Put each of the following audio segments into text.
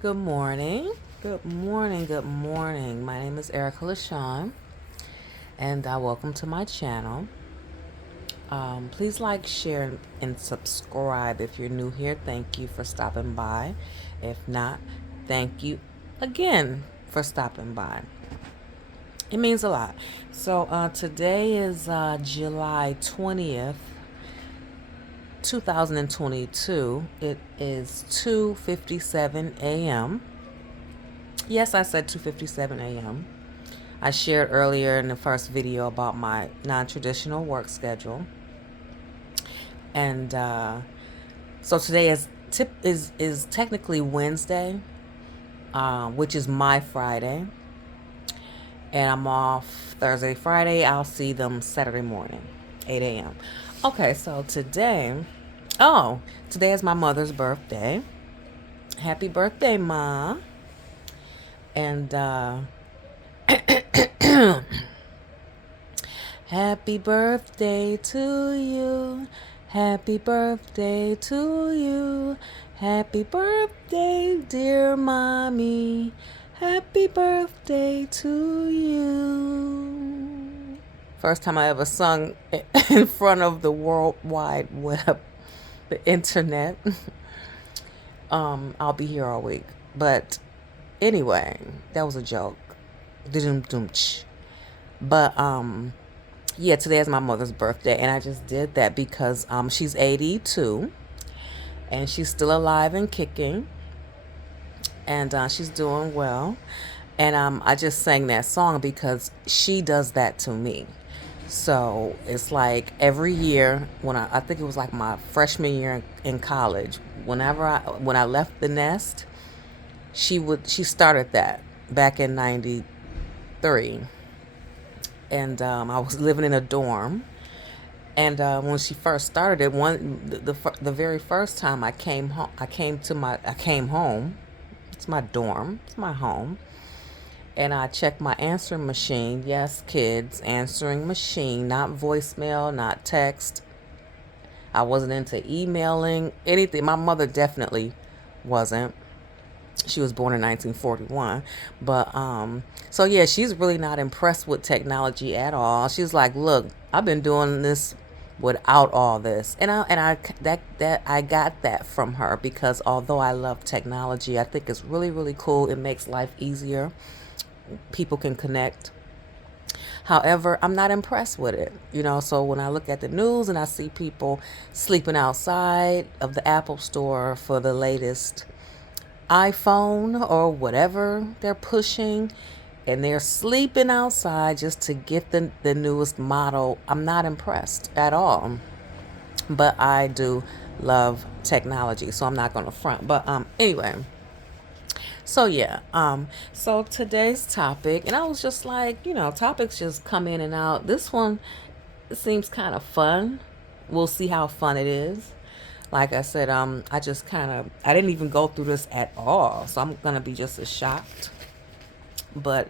Good morning. Good morning. Good morning. My name is Erica LaShawn, and welcome to my channel. Please like, share, and subscribe if you're new here. Thank you for stopping by. If not, thank you again for stopping by. It means a lot. So today is July 20th, 2022. It is 2:57 a.m. Yes, I said 2:57 a.m. I shared earlier in the first video about my non-traditional work schedule, and so today is technically Wednesday, which is my Friday, and I'm off Thursday, Friday. I'll see them Saturday morning, 8 a.m. Okay, so today is my mother's birthday. Happy birthday, Ma! And happy birthday to you. Happy birthday to you. Happy birthday, dear mommy. Happy birthday to you. First time I ever sung in front of the World Wide Web, the internet. I'll be here all week. But anyway, that was a joke. But yeah, today is my mother's birthday, and I just did that because she's 82, and she's still alive and kicking, and she's doing well. And I just sang that song because she does that to me. So it's like every year when I think it was like my freshman year in college, when I left the nest, she started that back in '93, and I was living in a dorm. And when she first started it, the very first time I came home, I came home. It's my dorm. It's my home. And I checked my answering machine. Yes, kids, answering machine, not voicemail, not text. I wasn't into emailing anything. My mother definitely wasn't. She was born in 1941. But so yeah, she's really not impressed with technology at all. She's like, "Look, I've been doing this without all this." I got that from her because although I love technology, I think it's really really cool. It makes life easier. People can connect. However, I'm not impressed with it. So when I look at the news and I see people sleeping outside of the Apple store for the latest iPhone or whatever they're pushing, and they're sleeping outside just to get the newest model, I'm not impressed at all. But I do love technology, so I'm not going to front. But anyway, so yeah, so today's topic, and I was just like, topics just come in and out. This one seems kind of fun. We'll see how fun it is. Like I said, I didn't even go through this at all, so I'm gonna be just as shocked. But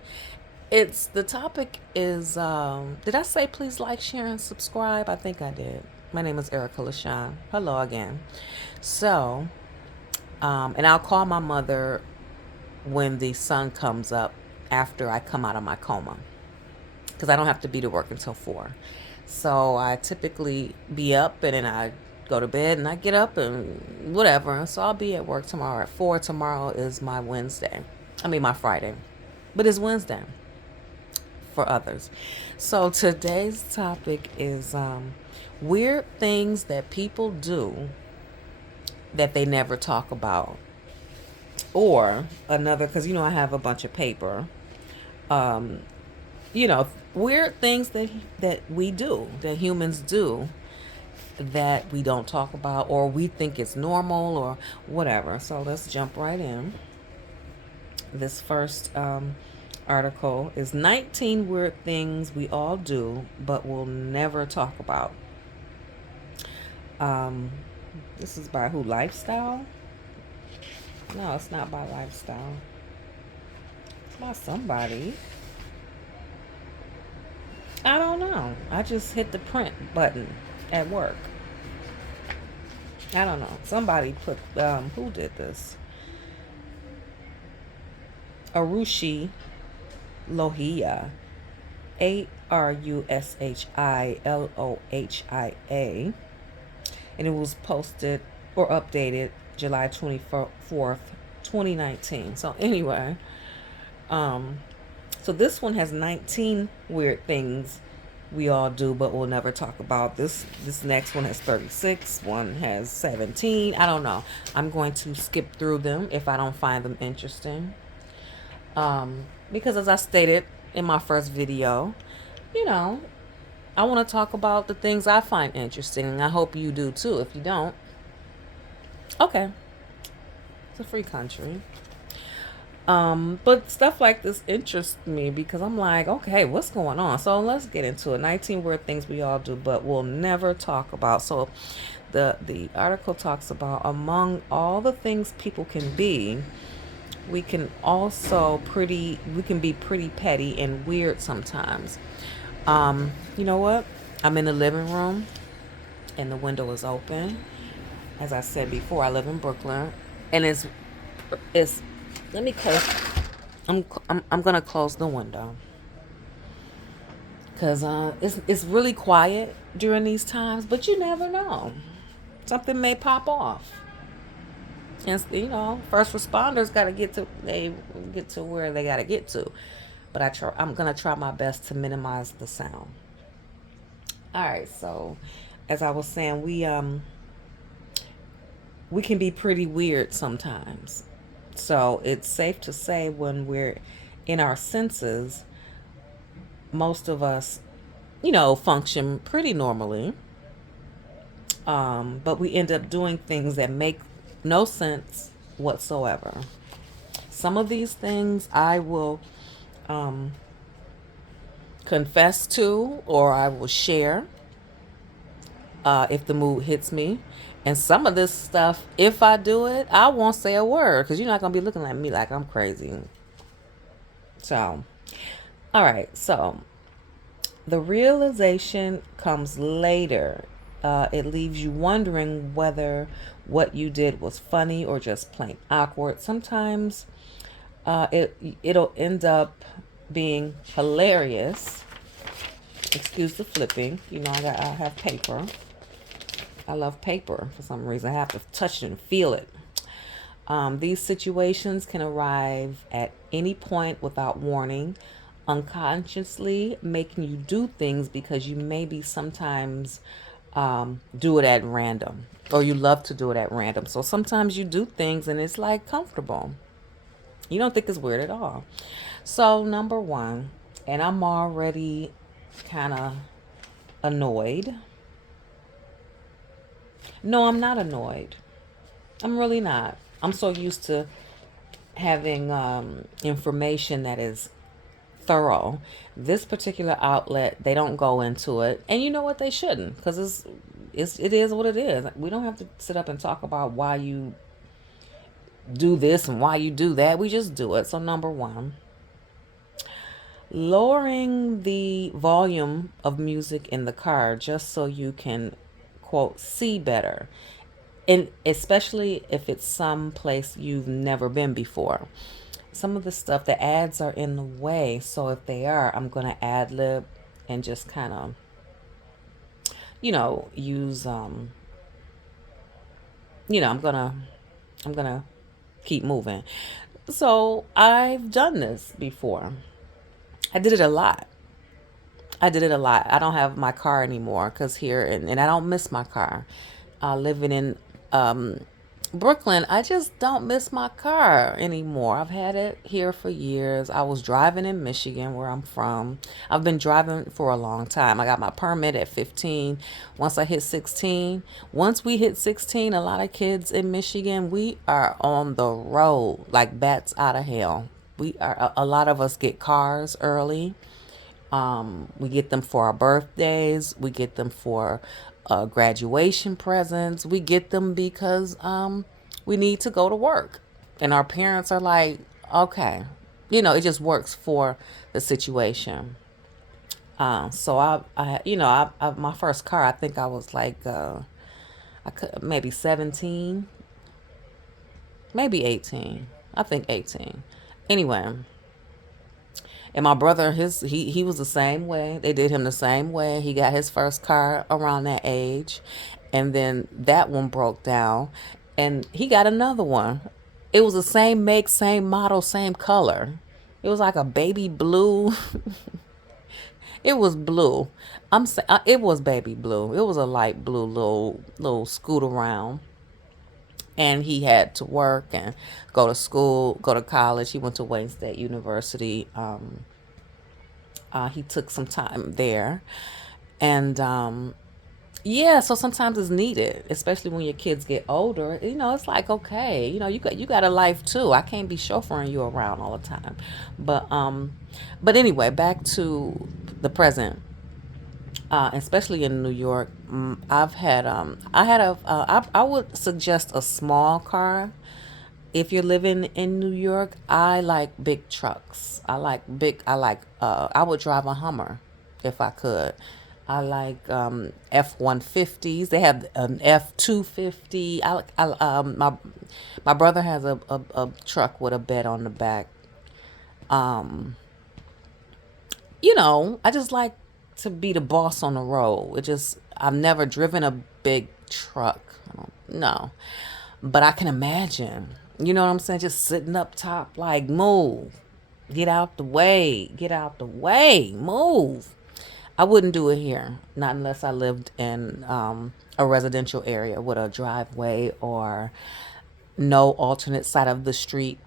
the topic is, did I say please like, share, and subscribe? I think I did. My name is Erica LaShawn. Hello again. So, and I'll call my mother when the sun comes up after I come out of my coma, because I don't have to be to work until 4. So I typically be up, and then I go to bed, and I get up and whatever. So I'll be at work tomorrow at 4. Tomorrow is my my Friday, but it's Wednesday for others. So today's topic is weird things that people do that they never talk about. Or another, because I have a bunch of paper. Um, Weird things that we do, that humans do, that we don't talk about, or we think it's normal, or whatever. So let's jump right in. This first article is 19 weird things we all do but will never talk about. Um, this is by who? Lifestyle? No, it's not by Lifestyle. It's by somebody. I don't know. I just hit the print button at work. I don't know. Somebody put, who did this? Arushi Lohia, Arushilohia, and it was posted or updated July 24th, 2019. So anyway, um, so this one has 19 weird things we all do but we'll never talk about. This next one has 36, one has 17. I don't know. I'm going to skip through them if I don't find them interesting. Because as I stated in my first video, you know, I want to talk about the things I find interesting, and I hope you do too. If you don't, okay, it's a free country. But stuff like this interests me because I'm like, okay, what's going on? So let's get into it. 19 weird things we all do, but we'll never talk about. So the article talks about among all the things people can be, we can be pretty petty and weird sometimes. You know what? I'm in the living room and the window is open. As I said before, I live in Brooklyn, and it's let me close. I'm gonna close the window because it's really quiet during these times. But you never know, something may pop off. And first responders got to get to where they got to get to. But I'm gonna try my best to minimize the sound. All right. So, as I was saying, we can be pretty weird sometimes. So it's safe to say when we're in our senses, most of us, function pretty normally. But we end up doing things that make no sense whatsoever. Some of these things I will confess to, or I will share if the mood hits me. And some of this stuff, if I do it, I won't say a word because you're not going to be looking at me like I'm crazy. So, all right. So, the realization comes later. It leaves you wondering whether what you did was funny or just plain awkward. Sometimes it'll end up being hilarious. Excuse the flipping. I have paper. I love paper for some reason. I have to touch it and feel it. These situations can arrive at any point without warning, unconsciously making you do things because you maybe sometimes do it at random, or you love to do it at random. So sometimes you do things and it's like comfortable. You don't think it's weird at all. So, number one, and I'm already kind of annoyed. No, I'm not annoyed. I'm really not. I'm so used to having information that is thorough. This particular outlet, they don't go into it, and you know what? They shouldn't, because it is what it is. We don't have to sit up and talk about why you do this and why you do that. We just do it. So number one, lowering the volume of music in the car just so you can, quote, see better, and especially if it's some place you've never been before. Some of the stuff, the ads are in the way, so if they are, I'm going to ad lib and just kind of use I'm gonna keep moving. So I've done this before. I did it a lot. I don't have my car anymore because here, and I don't miss my car. Living in Brooklyn, I just don't miss my car anymore. I've had it here for years. I was driving in Michigan, where I'm from. I've been driving for a long time. I got my permit at 15. Once we hit 16, a lot of kids in Michigan, we are on the road like bats out of hell. A lot of us get cars early. We get them for our birthdays. We get them for graduation presents. We get them because we need to go to work. And our parents are like, okay, it just works for the situation. So my first car, I think I was like, I could maybe 17, maybe 18. I think 18. Anyway, and my brother, he was the same way. They did him the same way. He got his first car around that age, and then that one broke down, and he got another one. It was the same make, same model, same color. It was like a baby blue. It was blue. It was baby blue. It was a light blue little scoot around, and he had to work and go to school, go to college. He went to Wayne State University. He took some time there, and yeah, so sometimes it's needed, especially when your kids get older. It's like, okay, you got a life too. I can't be chauffeuring you around all the time. But anyway, back to the present. Especially in New York, I would suggest a small car. If you're living in New York, I like big trucks. I would drive a Hummer if I could. I like F-150s. They have an F-250. My brother has a truck with a bed on the back. Um, I just like to be the boss on the road. I've never driven a big truck. No. But I can imagine, you know what I'm saying? Just sitting up top, like, move, get out the way, get out the way, move. I wouldn't do it here, not unless I lived in a residential area with a driveway or no alternate side of the street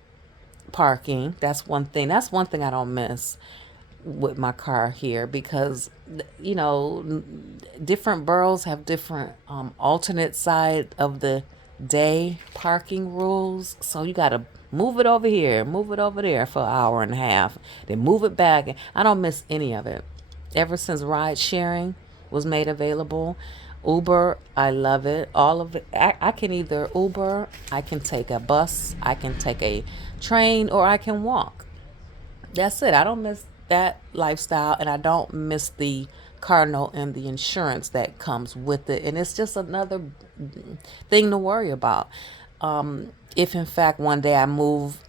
parking. That's one thing. That's one thing I don't miss with my car here because different boroughs have different alternate side of the day parking rules. So you got to move it over here, move it over there for an hour and a half, then move it back. I don't miss any of it. Ever since ride sharing was made available, Uber, I love it. All of it. I can either Uber, I can take a bus, I can take a train, or I can walk. That's it. I don't miss that lifestyle, and I don't miss the car note and the insurance that comes with it. And it's just another thing to worry about. If in fact one day I move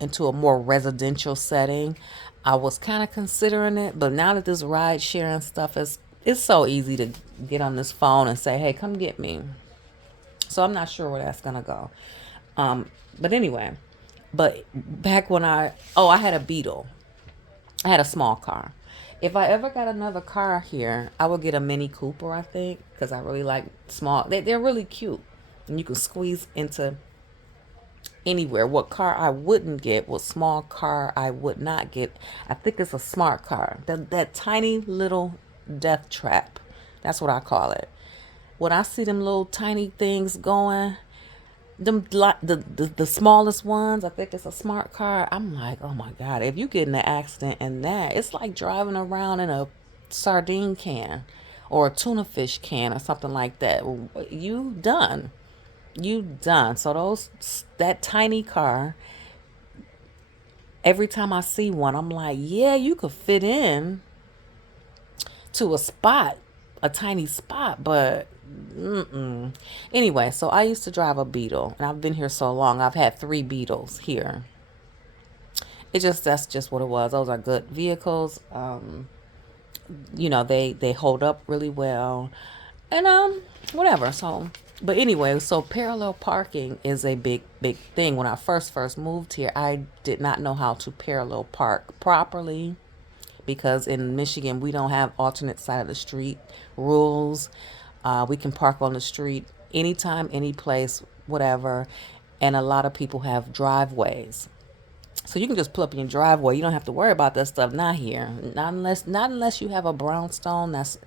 into a more residential setting, I was kind of considering it, but now that this ride sharing stuff is, it's so easy to get on this phone and say, "Hey, come get me." So I'm not sure where that's gonna go. But anyway, but back when I had a Beetle. I had a small car. If I ever got another car here, I would get a Mini Cooper, I think, because I really like small. They're really cute. And you can squeeze into anywhere. What car I wouldn't get, what small car I would not get, I think it's a smart car. That tiny little death trap. That's what I call it. When I see them little tiny things going, the smallest ones, I think it's a smart car. I'm like, oh my God, if you get in an accident in that, it's like driving around in a sardine can or a tuna fish can or something like that. You done. You done. So that tiny car, every time I see one, I'm like, yeah, you could fit in to a spot, a tiny spot, but mm-mm. Anyway, so I used to drive a Beetle, and I've been here so long. I've had three Beetles here. That's just what it was. Those are good vehicles. They hold up really well, and whatever. So, but anyway, so parallel parking is a big thing. When I first moved here, I did not know how to parallel park properly because in Michigan we don't have alternate side of the street rules. We can park on the street anytime, any place, whatever. And a lot of people have driveways. So you can just pull up in your driveway. You don't have to worry about that stuff. Not here. Not unless you have a brownstone. That's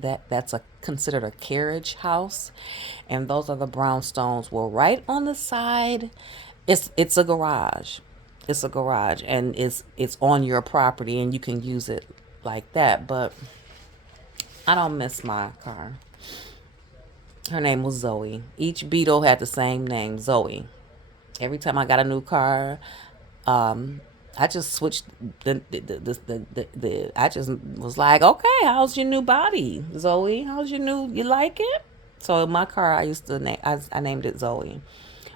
considered a carriage house. And those are the brownstones. Well, right on the side, it's a garage. It's a garage, and it's on your property, and you can use it like that. But I don't miss my car. Her name was Zoe. Each Beetle had the same name, Zoe. Every time I got a new car, I just switched I just was like, okay, how's your new body, Zoe? You like it? So my car, I named it Zoe.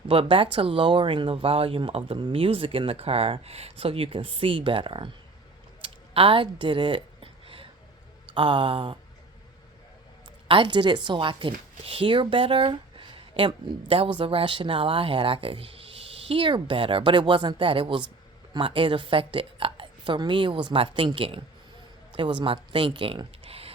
But back to lowering the volume of the music in the car so you can see better. I did it I did it so I could hear better. And that was the rationale I had. I could hear better, but it wasn't that. It was it affected, for me, it was my thinking. It was my thinking.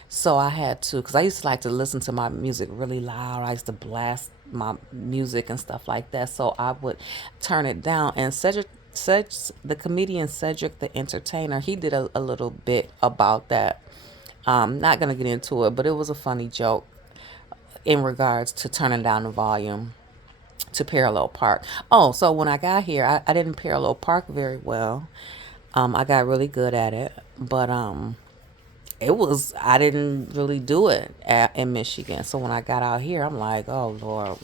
So I had to, because I used to like to listen to my music really loud. I used to blast my music and stuff like that. So I would turn it down. And the comedian Cedric the Entertainer, he did a little bit about that. Not going to get into it, but it was a funny joke in regards to turning down the volume to parallel park. Oh, so when I got here, I didn't parallel park very well. I got really good at it, but I didn't really do it in Michigan. So when I got out here, I'm like, oh Lord,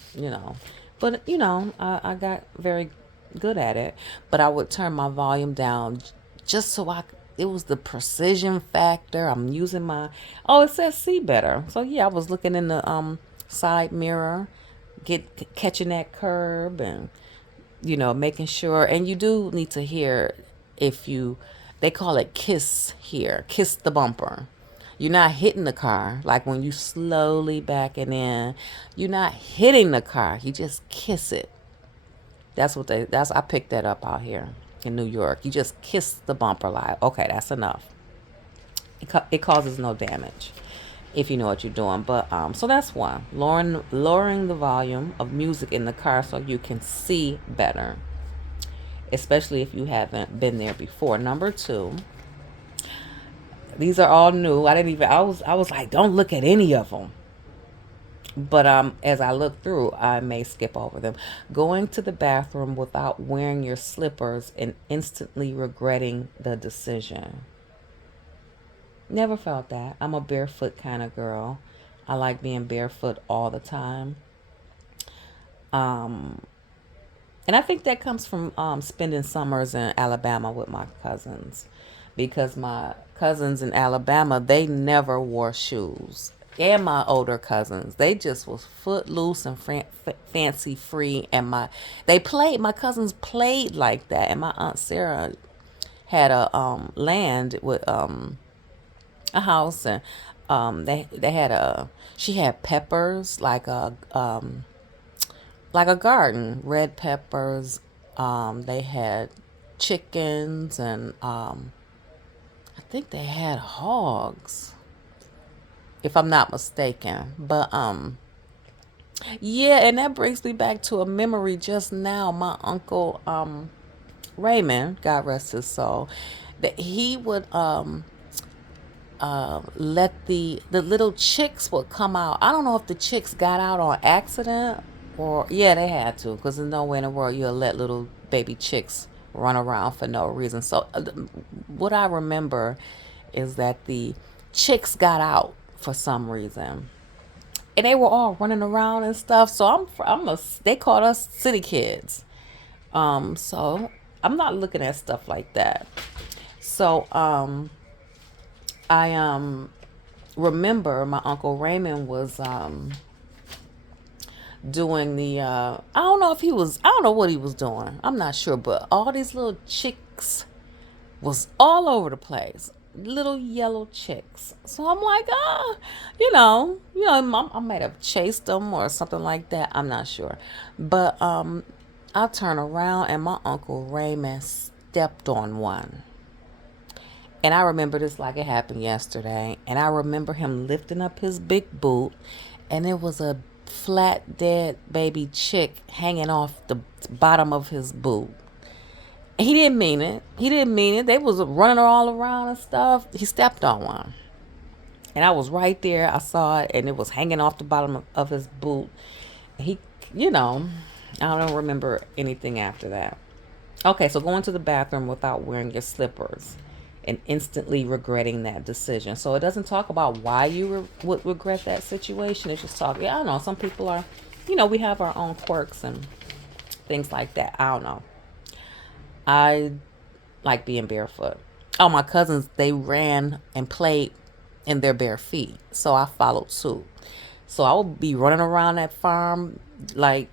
But I got very good at it. But I would turn my volume down just so it was the precision factor. I'm using it says see better. So yeah, I was looking in the side mirror, catching that curb, and making sure. And you do need to hear, if you they call it kiss the bumper. You're not hitting the car like when you slowly backing in. You're not hitting the car. You just kiss it. I picked that up out here in New York. You just kiss the bumper, like, okay, that's enough. It causes no damage if you know what you're doing. But so that's one. Lowering the volume of music in the car so you can see better, especially if you haven't been there before. Number two, these are all new. I was like, don't look at any of them. But as I look through, I may skip over them. Going to the bathroom without wearing your slippers and instantly regretting the decision. Never felt that. I'm a barefoot kind of girl. I like being barefoot all the time. Um, and I think that comes from spending summers in Alabama with my cousins, because my cousins in Alabama, they never wore shoes. And my older cousins, they just was footloose and fancy free. And my cousins played like that. And my aunt Sarah had a land with a house, and they had she had peppers, like a garden, red peppers. They had chickens, and I think they had hogs, if I'm not mistaken. But yeah, and that brings me back to a memory just now. My uncle Raymond, God rest his soul, that he would let the little chicks would come out. I don't know if the chicks got out on accident, or yeah, they had to, because there's no way in the world you'll let little baby chicks run around for no reason. So what I remember is that the chicks got out for some reason, and they were all running around and stuff. So they called us city kids. So I'm not looking at stuff like that. So I remember my uncle Raymond was doing I don't know what he was doing. I'm not sure, but all these little chicks was all over the place. Little yellow chicks. So I'm like, I might have chased them or something like that. I'm not sure. But I turn around and my uncle Raymond stepped on one. And I remember this like it happened yesterday. And I remember him lifting up his big boot, and it was a flat, dead baby chick hanging off the bottom of his boot. He didn't mean it. They was running all around and stuff. He stepped on one. And I was right there. I saw it, and it was hanging off the bottom of his boot. He, I don't remember anything after that. Okay, so going to the bathroom without wearing your slippers and instantly regretting that decision. So it doesn't talk about why you would regret that situation. It's just talking, I don't know, some people are, we have our own quirks and things like that. I don't know. I like being barefoot. Oh, my cousins, they ran and played in their bare feet. So I followed suit. So I would be running around that farm like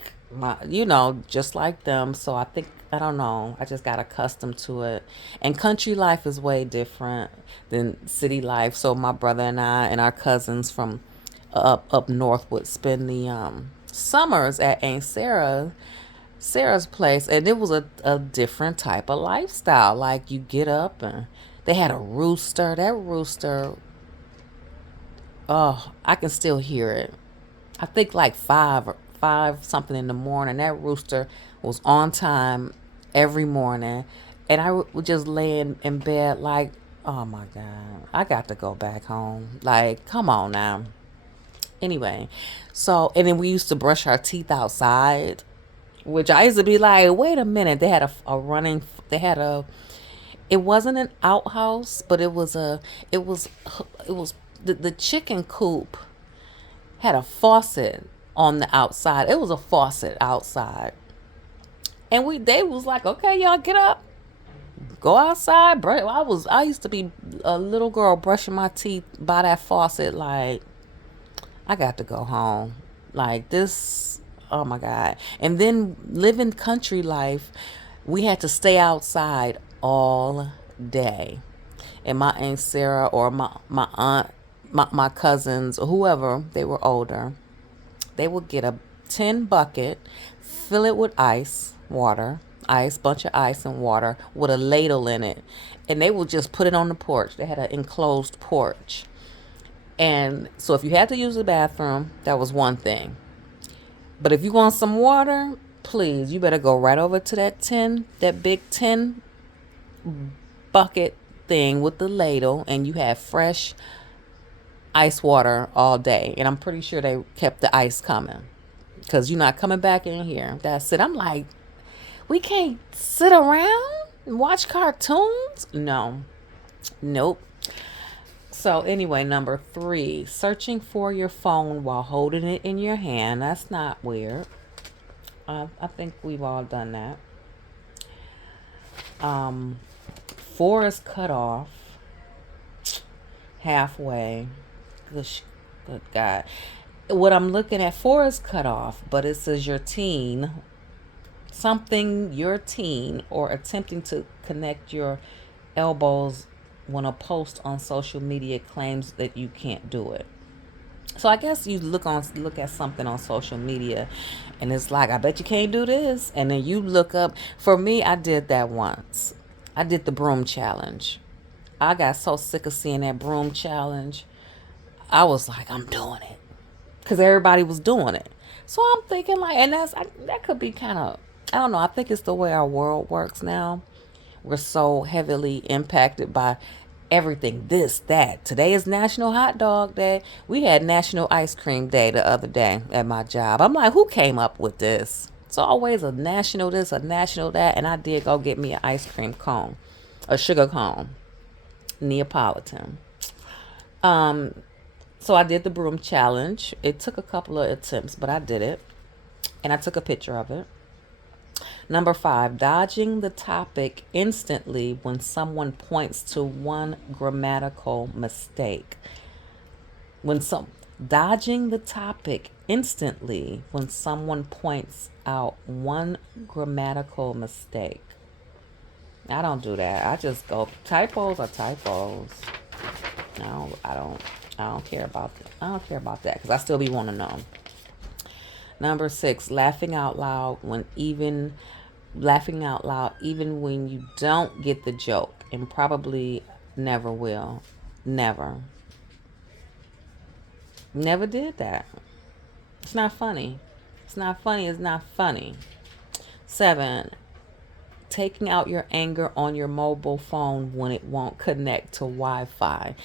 just like them. So I think, I don't know, I just got accustomed to it. And country life is way different than city life. So my brother and I and our cousins from up north would spend the summers at Aunt Sarah's place, and it was a different type of lifestyle. Like, you get up and they had a rooster. That rooster, oh, I can still hear it. I think like five something in the morning. That rooster was on time every morning, and I would just lay in bed like, oh my god, I got to go back home. Like, come on now. Anyway, so, and then we used to brush our teeth outside, which I used to be like, wait a minute. They had a running. They had a. It wasn't an outhouse, but it was a. It was the chicken coop had a faucet on the outside. It was a faucet outside. And they was like, okay, y'all get up, go outside. I used to be a little girl brushing my teeth by that faucet like, I got to go home. Like this, oh my God. And then living country life, we had to stay outside all day. And my Aunt Sarah or my aunt, my cousins, or whoever, they were older, they would get a tin bucket, fill it with bunch of ice and water with a ladle in it. And they would just put it on the porch. They had an enclosed porch. And so if you had to use the bathroom, that was one thing. But if you want some water, please, you better go right over to that big tin bucket thing with the ladle, and you have fresh ice water all day. And I'm pretty sure they kept the ice coming because you're not coming back in here. That's it. I'm like, we can't sit around and watch cartoons? No. Nope. So anyway, number 3, searching for your phone while holding it in your hand. That's not weird. I think we've all done that. 4 is cut off halfway. Good God. What I'm looking at, 4 is cut off, but it says your teen, or attempting to connect your elbows when a post on social media claims that you can't do it. So I guess you look at something on social media and it's like, I bet you can't do this. And then you look up. For me, I did that once. I did the broom challenge. I got so sick of seeing that broom challenge. I was like, I'm doing it. Because everybody was doing it. So I'm thinking like, and that could be kind of, I don't know. I think it's the way our world works now. We're so heavily impacted by everything, this, that. Today is National Hot Dog Day. We had National Ice Cream Day the other day at my job. I'm like, who came up with this? It's always a national this, a national that. And I did go get me an ice cream cone, a sugar cone, Neapolitan. So I did the broom challenge. It took a couple of attempts, but I did it. And I took a picture of it. Number 5, dodging the topic instantly when someone points to one grammatical mistake. Dodging the topic instantly when someone points out one grammatical mistake. I don't do that. I just go, typos are typos. No, I don't care about that. I don't care about that because I still be wanting to know. Number 6, laughing out loud even when you don't get the joke, and probably never will. Never did that. It's not funny. It's not funny. 7, taking out your anger on your mobile phone when it won't connect to Wi-Fi.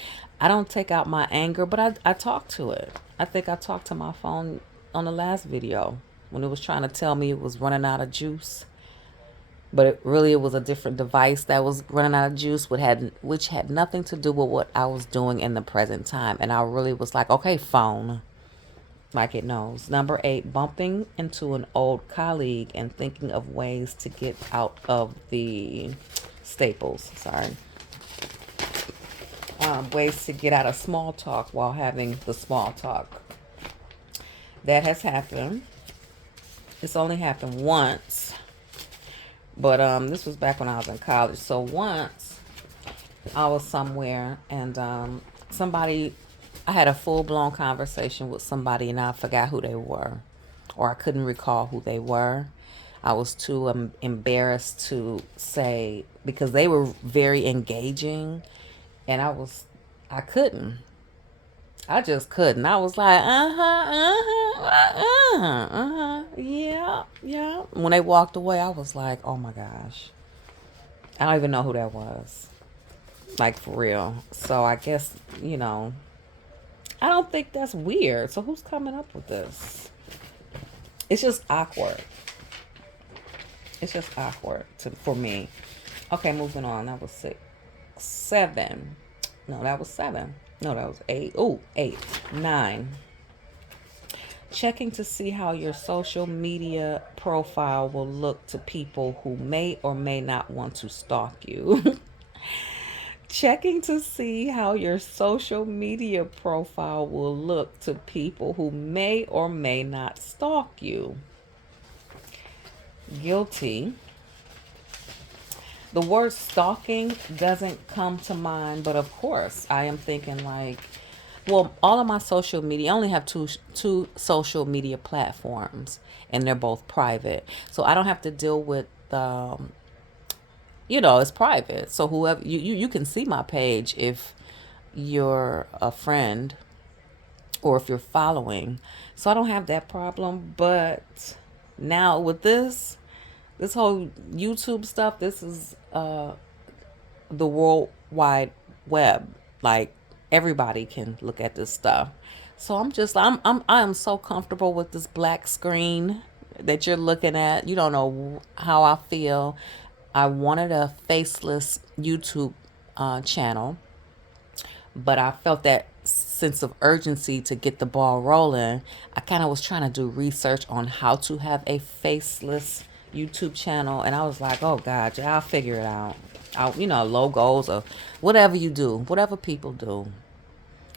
I don't take out my anger, but I talk to it. I think I talked to my phone on the last video when it was trying to tell me it was running out of juice. But it was a different device that was running out of juice, which had nothing to do with what I was doing in the present time. And I really was like, okay, phone, like it knows. Number 8, bumping into an old colleague and thinking of ways to get out of the staples. Ways to get out of small talk while having the small talk. That has happened. It's only happened once, but this was back when I was in college. So once I was somewhere and somebody, I had a full blown conversation with somebody and I forgot who they were, or I couldn't recall who they were. I was too embarrassed to say because they were very engaging, and I couldn't. I just couldn't. I was like, yeah, yeah. When they walked away, I was like, oh my gosh, I don't even know who that was. Like for real. So I guess, I don't think that's weird. So who's coming up with this? It's just awkward. It's just awkward for me. Okay, moving on. That was 6. 7. No, that was 7. No, that was 8. Oh, 8. 9. Checking to see how your social media profile will look to people who may or may not want to stalk you. Checking to see how your social media profile will look to people who may or may not stalk you. Guilty. The word stalking doesn't come to mind, but of course, I am thinking like, well, all of my social media, I only have two social media platforms, and they're both private, so I don't have to deal with it's private. So whoever you can see my page if you're a friend or if you're following. So I don't have that problem. But now with this whole YouTube stuff, this is the World Wide Web. Like everybody can look at this stuff. So I am so comfortable with this black screen that you're looking at. You don't know how I feel. I wanted a faceless YouTube channel, but I felt that sense of urgency to get the ball rolling. I kind of was trying to do research on how to have a faceless YouTube channel, and I was like, oh God, yeah, I'll figure it out. Logos or whatever you do, whatever people do.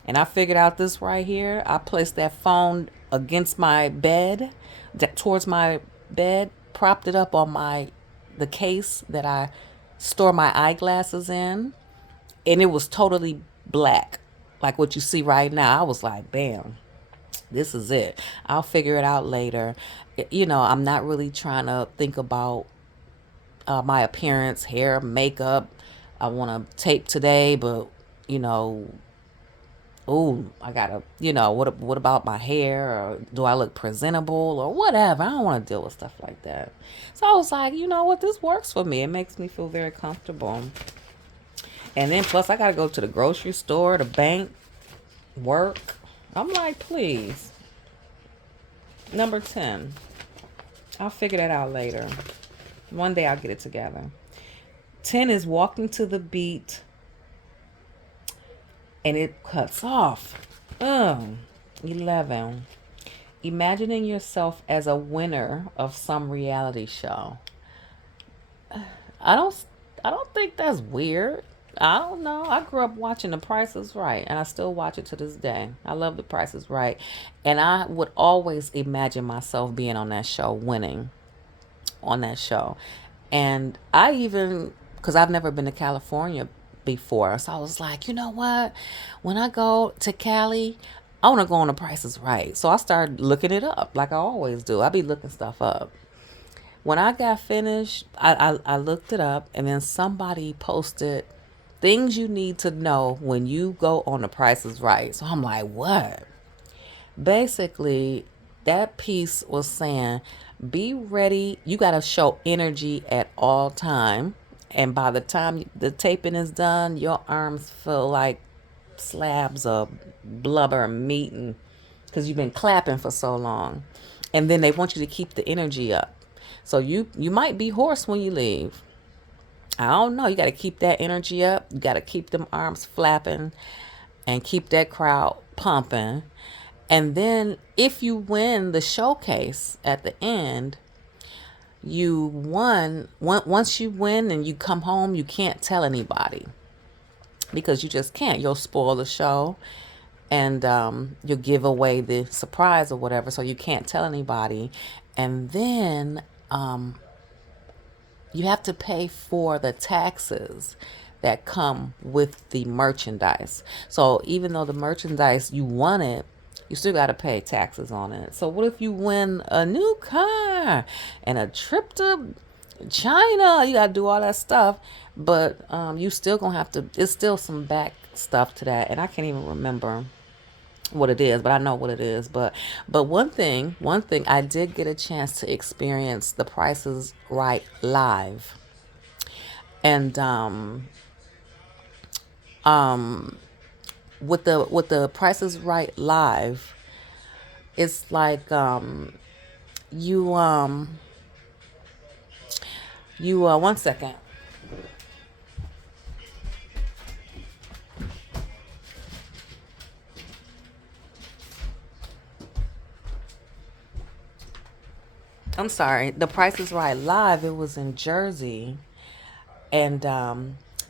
And I figured out this right here. I placed that phone against my bed, towards my bed, propped it up on the case that I store my eyeglasses in, and it was totally black, like what you see right now. I was like, bam, this is it. I'll figure it out later. I'm not really trying to think about my appearance, hair, makeup. I want to tape today, but you know, oh, I gotta, what about my hair? Or do I look presentable or whatever? I don't want to deal with stuff like that. So I was like, you know what? This works for me. It makes me feel very comfortable. And then plus, I gotta go to the grocery store, the bank, work. I'm like, please. Number 10. I'll figure that out later. One day I'll get it together. 10 is walking to the beat and it cuts off. 11. Imagining yourself as a winner of some reality show. I don't I don't think that's weird. I don't know. I grew up watching The Price is Right, and I still watch it to this day. I love The Price is Right, and I would always imagine myself being on that show, winning on that show. And I even, because I've never been to California before, so I was like, you know what? When I go to Cali, I want to go on The Price is Right. So I started looking it up, like I always do. I be looking stuff up. When I got finished, I looked it up, and then somebody posted things you need to know when you go on The Price is Right. So I'm like, what? Basically, that piece was saying, be ready. You got to show energy at all time. And by the time the taping is done, your arms feel like slabs of blubber meat because you've been clapping for so long. And then they want you to keep the energy up. So you might be hoarse when you leave. I don't know. You got to keep that energy up. You got to keep them arms flapping and keep that crowd pumping. And then if you win the showcase at the end, you won. Once you win and you come home, you can't tell anybody because you just can't. You'll spoil the show and you'll give away the surprise or whatever. So you can't tell anybody. And then you have to pay for the taxes that come with the merchandise. So even though the merchandise you won it, you still got to pay taxes on it. So what if you win a new car and a trip to China? You got to do all that stuff, but you still gonna have to. It's still some back stuff to that, and I can't even remember what it is, but I know what it is. But one thing, I did get a chance to experience the Prices Right live, and with the Prices Right live, it's like you you 1 second. I'm sorry. The Price is Right live. It was in Jersey, and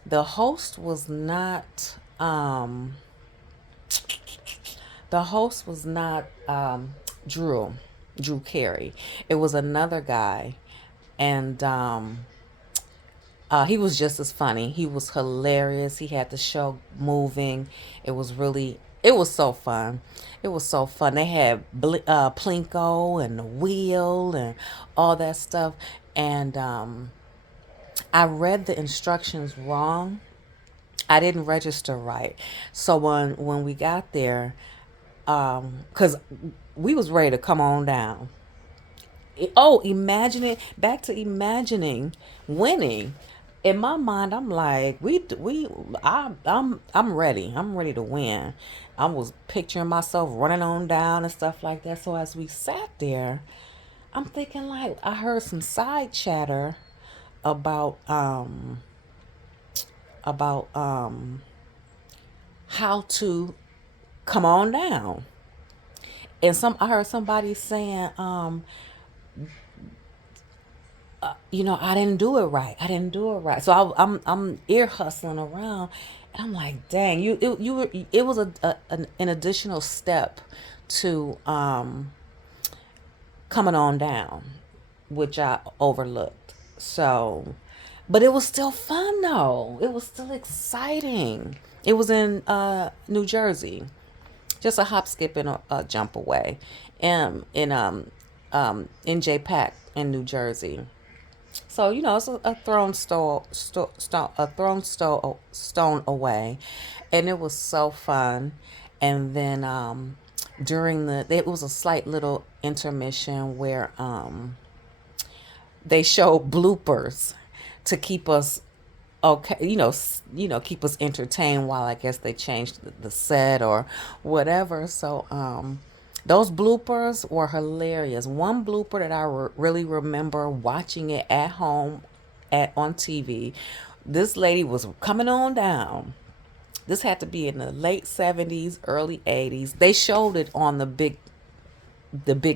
the host was not. The host was not Drew Carey. It was another guy, and he was just as funny. He was hilarious. He had the show moving. It was so fun. It was so fun. They had Plinko and the wheel and all that stuff. And I read the instructions wrong. I didn't register right. So when we got there, because we was ready to come on down. Oh, imagine it. Back to imagining winning. In my mind, I'm like, I'm ready. I'm ready to win. I was picturing myself running on down and stuff like that. So as we sat there, I'm thinking like I heard some side chatter about about how to come on down. And I heard somebody saying, I didn't do it right. I didn't do it right. So I'm ear hustling around, and I'm like, dang, it was an additional step to coming on down, which I overlooked. So, but it was still fun though. It was still exciting. It was in New Jersey, just a hop, skip, and a jump away, in J Pack in New Jersey. So it's a stone away, and it was so fun. And then during it was a slight little intermission where they showed bloopers to keep us okay, keep us entertained while I guess they changed the set or whatever. So those bloopers were hilarious. One blooper that I really remember watching it at home at on TV. This lady was coming on down. This had to be in the late 70s, early 80s. They showed it on the big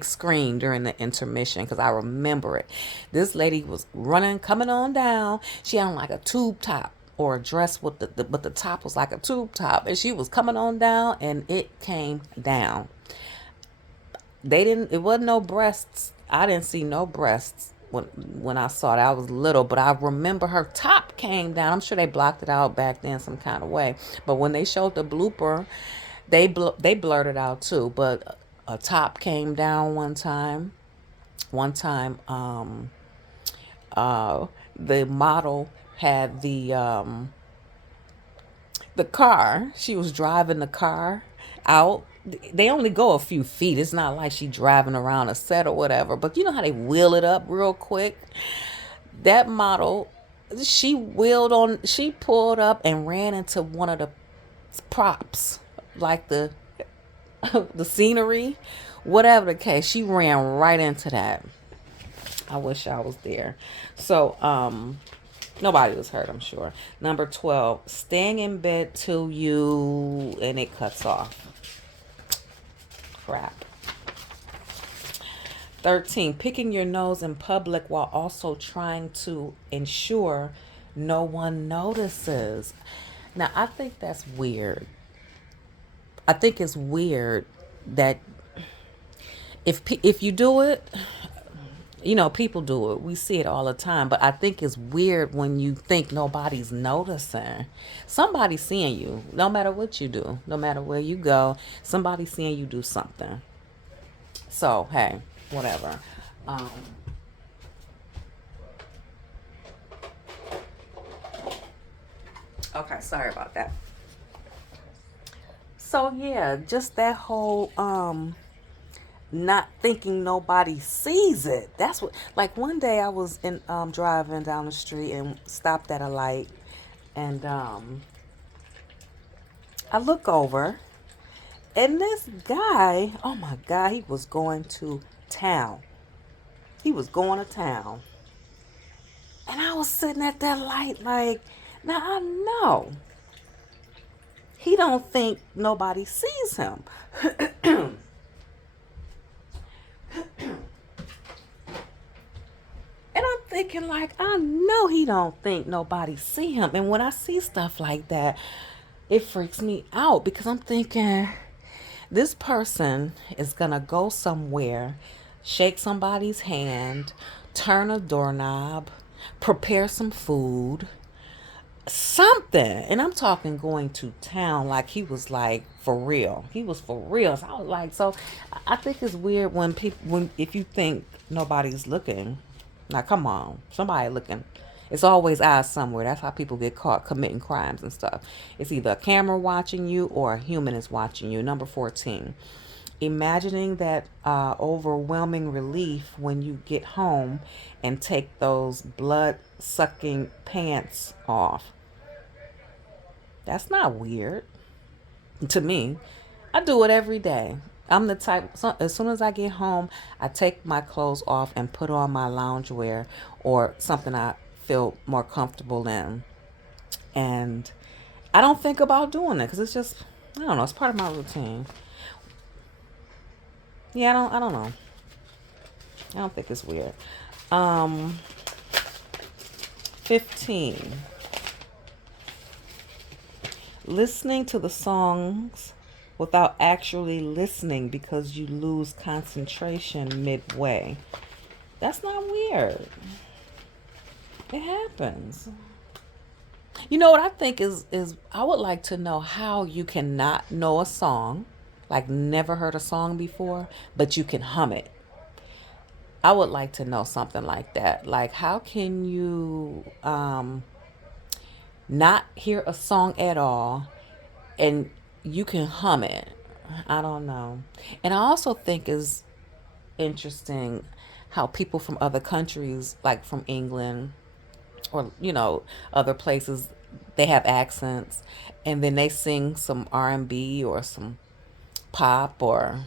screen during the intermission because I remember it. This lady was running, coming on down. She had on like a tube top or a dress with but the top was like a tube top, and she was coming on down, and it came down. They didn't. It wasn't no breasts. I didn't see no breasts when I saw it. I was little, but I remember her top came down. I'm sure they blocked it out back then some kind of way. But when they showed the blooper, they blurred it out too. But a top came down one time. One time, the model had the car. She was driving the car out. They only go a few feet. It's not like she driving around a set or whatever. But you know how they wheel it up real quick. That model, she pulled up and ran into one of the props, like the scenery, whatever the case. She ran right into that. I wish I was there. So, nobody was hurt, I'm sure. Number 12, staying in bed till you and it cuts off. Crap. 13, picking your nose in public while also trying to ensure no one notices. Now, I think that's weird. I think it's weird that if you do it, People do it. We see it all the time. But I think it's weird when you think nobody's noticing. Somebody's seeing you, no matter what you do, no matter where you go. Somebody's seeing you do something. So hey, whatever. Um, okay, sorry about that. So yeah, just that whole not thinking nobody sees it. That's what, like, one day I was in driving down the street and stopped at a light, and I look over, and this guy, oh my God, he was going to town. He was going to town. And I was sitting at that light like, now I know he don't think nobody sees him. And I'm thinking, like, I know he don't think nobody see him. And when I see stuff like that, it freaks me out because I'm thinking this person is gonna go somewhere, shake somebody's hand, turn a doorknob, prepare some food, something. And I'm talking going to town, like he was like for real. He was for real. So I was like, so I think it's weird when people, when, if you think nobody's looking, now come on, somebody looking. It's always eyes somewhere. That's how people get caught committing crimes and stuff. It's either a camera watching you or a human is watching you. Number 14, imagining that overwhelming relief when you get home and take those blood sucking pants off. That's not weird to me. I do it every day. I'm the type, so as soon as I get home, I take my clothes off and put on my loungewear or something I feel more comfortable in. And I don't think about doing it because it's just, I don't know, it's part of my routine. Yeah, I don't know. I don't think it's weird. Um, 15. Listening to the songs without actually listening because you lose concentration midway. That's not weird. It happens. You know what I think is I would like to know how you cannot know a song, like never heard a song before, but you can hum it. I would like to know something like that. Like how can you not hear a song at all and you can hum it? I don't know. And I also think is interesting how people from other countries, like from England or other places, they have accents, and then they sing some R&B or some pop, or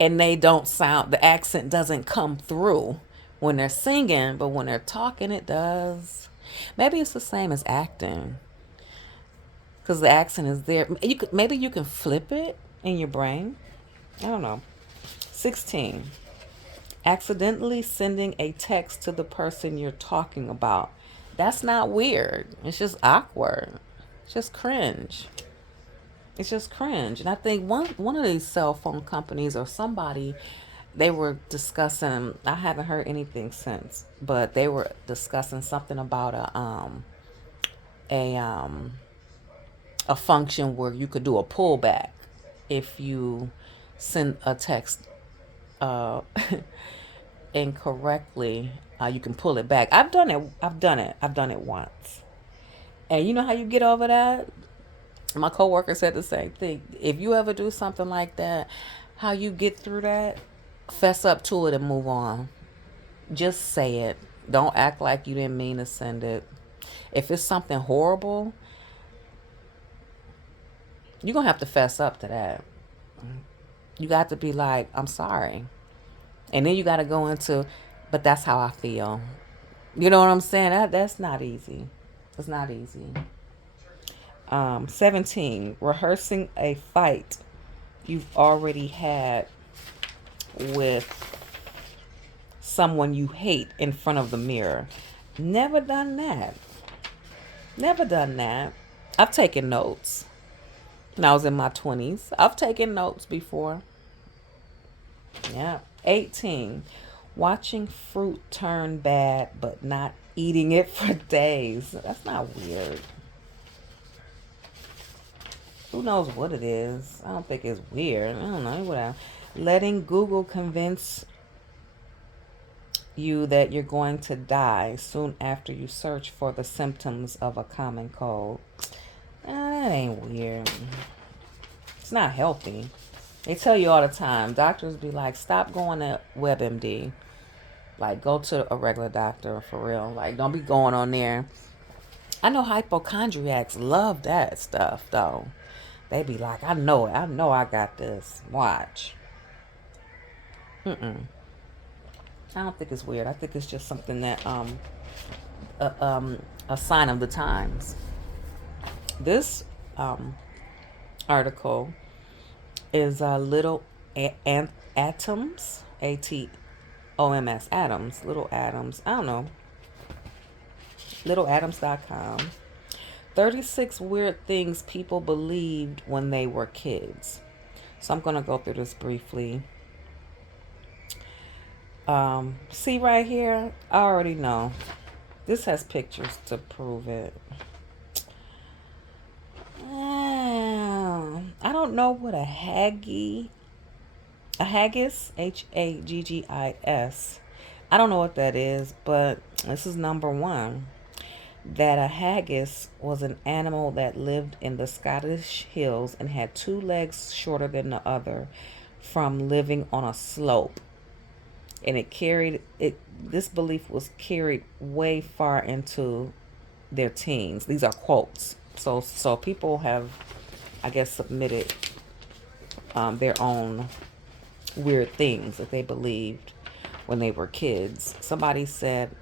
and they don't sound, the accent doesn't come through when they're singing, but when they're talking it does. Maybe it's the same as acting because the accent is there. Maybe you can flip it in your brain. I don't know. 16, accidentally sending a text to the person you're talking about. That's not weird. It's just awkward. It's just cringe. It's just cringe. And I think one of these cell phone companies or somebody, they were discussing, I haven't heard anything since, but they were discussing something about a a function where you could do a pullback if you send a text uh incorrectly. You can pull it back. I've done it. I've done it once. And you know how you get over that? My coworker said the same thing. If you ever do something like that, how you get through that, fess up to it and move on. Just say it. Don't act like you didn't mean to send it. If it's something horrible, you're going to have to fess up to that. You got to be like, I'm sorry. And then you got to go into, but that's how I feel. You know what I'm saying? That's not easy. It's not easy. 17, rehearsing a fight you've already had with someone you hate in front of the mirror. Never done that. Never done that. I've taken notes when I was in my 20s. I've taken notes before. Yeah. 18, Watching fruit turn bad, but not eating it for days. That's not weird. Who knows what it is? I don't think it's weird. I don't know. Whatever. Letting Google convince you that you're going to die soon after you search for the symptoms of a common cold. That ain't weird. It's not healthy. They tell you all the time. Doctors be like, stop going to WebMD. Like, go to a regular doctor for real. Like, don't be going on there. I know hypochondriacs love that stuff, though. They be like, I know it. I know I got this. Watch. I don't think it's weird. I think it's just something that a sign of the times. This article is little atoms, atoms, atoms, little atoms. I don't know. Littleatoms.com. 36 weird things people believed when they were kids. So I'm going to go through this briefly. See right here? I already know. This has pictures to prove it. I don't know what a haggis, Haggis. I don't know what that is, but this is number one. That a haggis was an animal that lived in the Scottish hills and had two legs shorter than the other from living on a slope. And this belief was carried way far into their teens. These are quotes. So people have, I guess, submitted their own weird things that they believed when they were kids. Somebody said,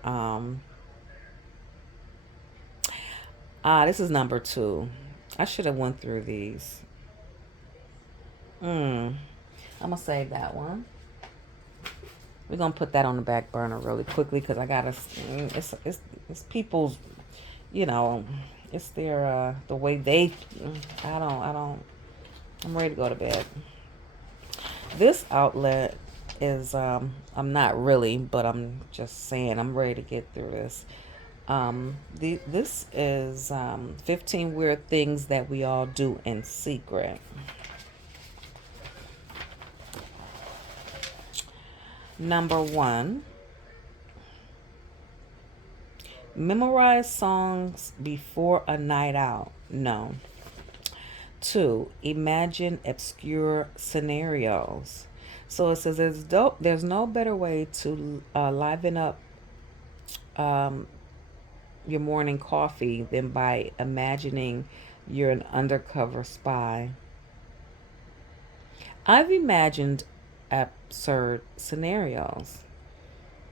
this is number two. I should have went through these. I'm gonna save that one. We're gonna put that on the back burner really quickly because I gotta. It's people's, it's their the way they. I don't. I'm ready to go to bed. This outlet is I'm not really, but I'm just saying I'm ready to get through this. This is 15 weird things that we all do in secret. Number one, memorize songs before a night out. No. Two, imagine obscure scenarios. So it says there's no better way to liven up your morning coffee than by imagining you're an undercover spy. I've imagined absurd scenarios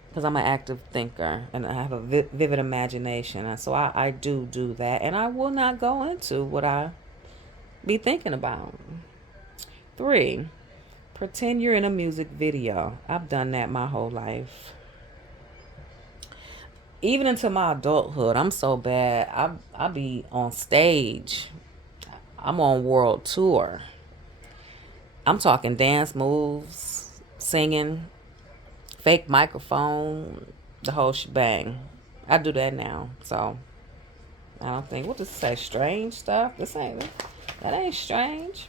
because I'm an active thinker and I have a vivid imagination. And so I do that. And I will not go into what I be thinking about. 3, pretend you're in a music video. I've done that my whole life. Even into my adulthood, I'm so bad. I be on stage. I'm on world tour. I'm talking dance moves, singing, fake microphone, the whole shebang. I do that now. So I don't think, what does it say? Strange stuff? That ain't strange.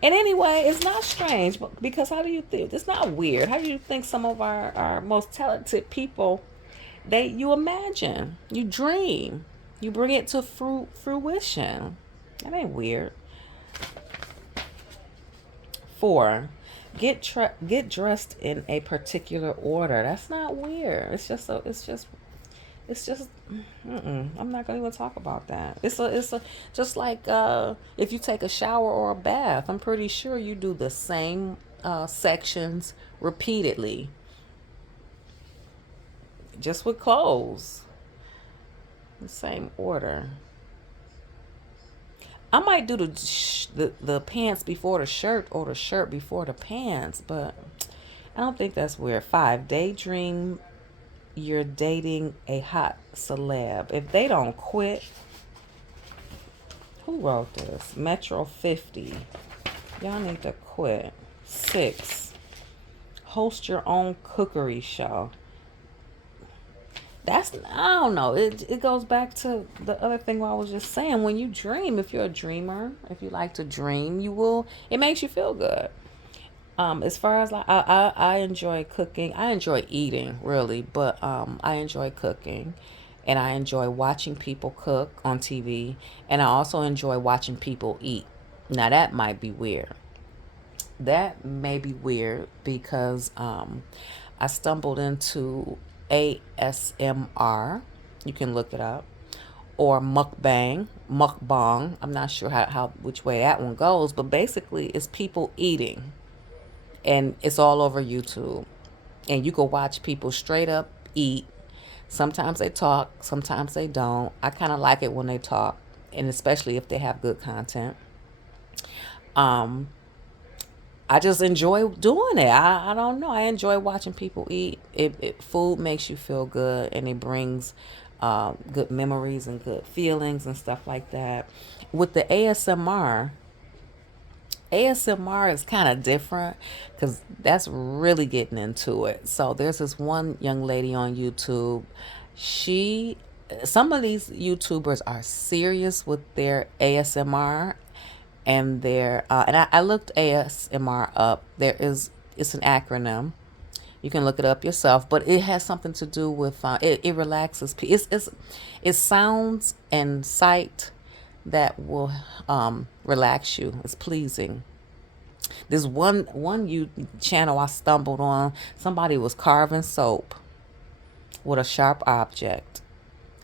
And anyway, it's not strange because how do you think? It's not weird. How do you think some of our most talented people, you imagine, you dream, you bring it to fruition. That ain't weird. 4, get dressed in a particular order. That's not weird. It's just I'm not gonna even talk about that. It's just like if you take a shower or a bath. I'm pretty sure you do the same sections repeatedly, just with clothes, the same order. I might do the pants before the shirt or the shirt before the pants, but I don't think that's weird. 5, daydream you're dating a hot celeb. If they don't quit, who wrote this? Metro 50. Y'all need to quit. 6, host your own cookery show. That's, I don't know. It goes back to the other thing what I was just saying. When you dream, if you're a dreamer, if you like to dream, you will. It makes you feel good. As far as like, I enjoy cooking. I enjoy eating really, but I enjoy cooking, and I enjoy watching people cook on TV, and I also enjoy watching people eat. Now that might be weird. That may be weird because I stumbled into ASMR. You can look it up. Or mukbang. I'm not sure how which way that one goes, but basically it's people eating, and it's all over YouTube. And you can watch people straight up eat. Sometimes they talk, sometimes they don't. I kind of like it when they talk, and especially if they have good content. Um, I just enjoy doing it. I don't know. I enjoy watching people eat. Food makes you feel good, and it brings good memories and good feelings and stuff like that. With the ASMR is kind of different because that's really getting into it. So there's this one young lady on YouTube. She, some of these YouTubers are serious with their ASMR and I looked ASMR up. It's an acronym. You can look it up yourself, but it has something to do with it relaxes. It's sounds and sight that will relax you. It's pleasing. This one you channel I stumbled on. Somebody was carving soap with a sharp object,